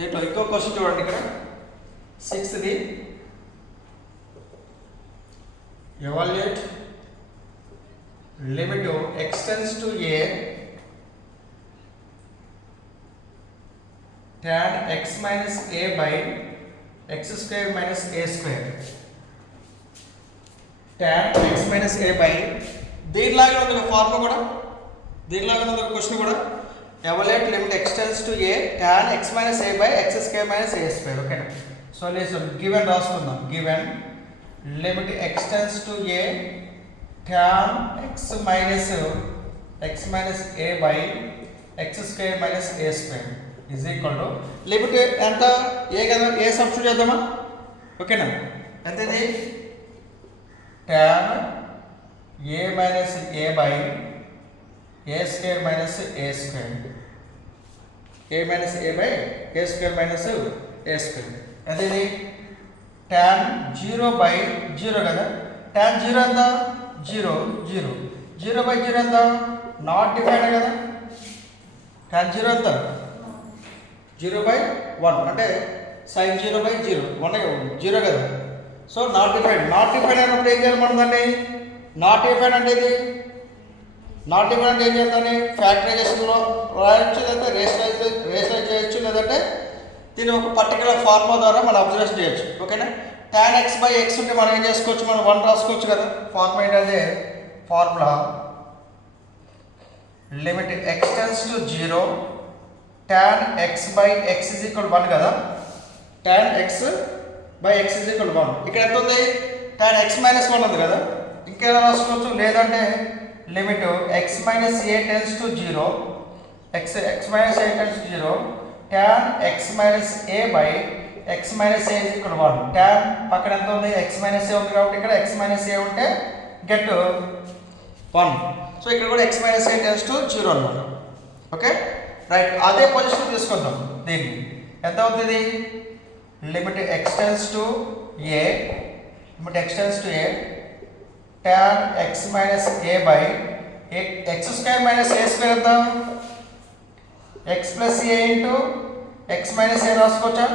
దీంట్లో ఇంకో క్వశ్చన్ చూడండి ఇక్కడ 6th evaluate limit x tends to a tan x minus a by x square minus a square tan x minus a by దీనిలాగా ఉంది ఒక formula కూడా దీనిలాగా ఉంది ఒక క్వశ్చన్ కూడా evaluate limit x tends to a tan x minus a by x square minus a square ఓకేనా solution given రాసుకుందాం given limit x tends to a tan x minus a by x square minus a square is equal to limit ఎంత ఏ కదా ఏ substitute చేద్దామా ఓకేనా ఎంత ఇది tan a minus a by a square minus a square a minus a by a square minus a square ఎంత ఇది tan 0 by 0 కదా tan 0 ఎంత 0 0 0 by 0 ఎంత నాట్ డిఫైన్డ్ కదా tan 0 ఎంత 0 by 1 అంటే sin 0 by 0 0 కదా సో నాట్ డిఫైన్డ్ అయినప్పుడు ఏం చేయాలి మనం దాన్ని నాట్ డిఫైన్డ్ అంటే ఇది నాట్ డిఫైన్డ్ అంటే ఏం చేయాలి దాన్ని ఫ్యాక్టరైజేషన్లో రాయొచ్చు లేదంటే రేషనలైజ్ చేయొచ్చు లేదంటే దీన్ని ఒక పర్టికులర్ ఫార్ములా ద్వారా మనం అబ్జర్వ్ చేయొచ్చు ఓకేనా tan x by x ఉంటే మనం ఏం చేసుకోవచ్చు మనం 1 రాసుకోవచ్చు కదా ఫార్ములా ఏంటంటే formula limit x tends to 0 tan x by x is equal to 1 కదా tan x by x is equal to 1 ఇక్కడ ఎంత ఉంది tan x minus 1 ఉంది కదా ఇంకేలా రాసుకోవచ్చు లేదంటే limit x minus a tends to 0 x minus a tends to 0 tan x minus a by x minus a is equal to 1 tan పక్కన ఎంత ఉంది x minus a ఉంది కాబట్టి ఇక్కడ x minus a ఉంటే get 1 సో ఇక్కడ కూడా x minus a tends to 0 అన్నమాట ఓకే రైట్ అదే పొజిషన్ తీసుకుందాం దీన్ని ఎంత అవుతుంది limit x tends to a tan x minus a by x square minus a square ఎంత x plus a into x minus a రాసుకోవచ్చా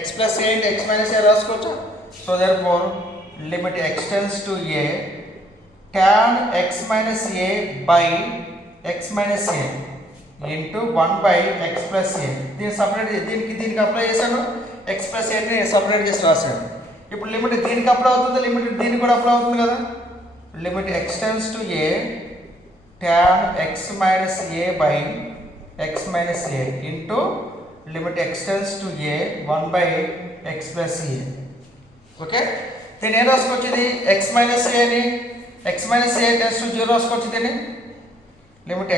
x plus a into x minus a రాసుకోవచ్చా so therefore limit x tends to a tan x minus a by x minus a into 1 by x plus a దీన్ని separate దీనికి apply చేశాను x plus a ని separate చేసి రాశాను ఇప్పుడు limit దీనికి apply అవుతుంది లిమిట్ దీనికి కూడా అప్లై అవుతుంది కదా limit x tends to a tan x minus a by x minus a into limit x tends to a 1 by x plus a okay దీన్ని ఏం రాసుకోవచ్చు ఇది x minus a ని x minus a tends to 0 రాసుకోవచ్చు దీన్ని limit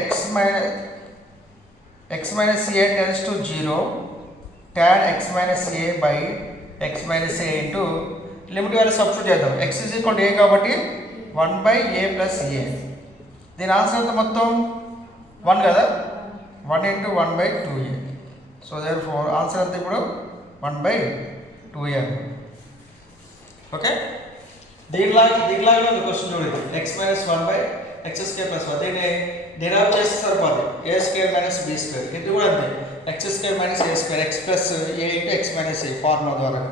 x minus a tends to 0 tan x minus a by x minus a into limit value substitute చేద్దాం x is equal to a కాబట్టి 1 by a plus a దీని answer ఎంత మొత్తం 1 కదా 1 into 1 by 2a so therefore answer అంతా ఇప్పుడు 1 by 2a okay దీనిలాగా ఉంది question చూడండి x minus 1 by x square plus 1 దీన్ని డిరైవ్ చేస్తే సరిపోదు a square minus b square ఇది కూడా అంతే x square minus a square x plus a into x minus a formula ద్వారా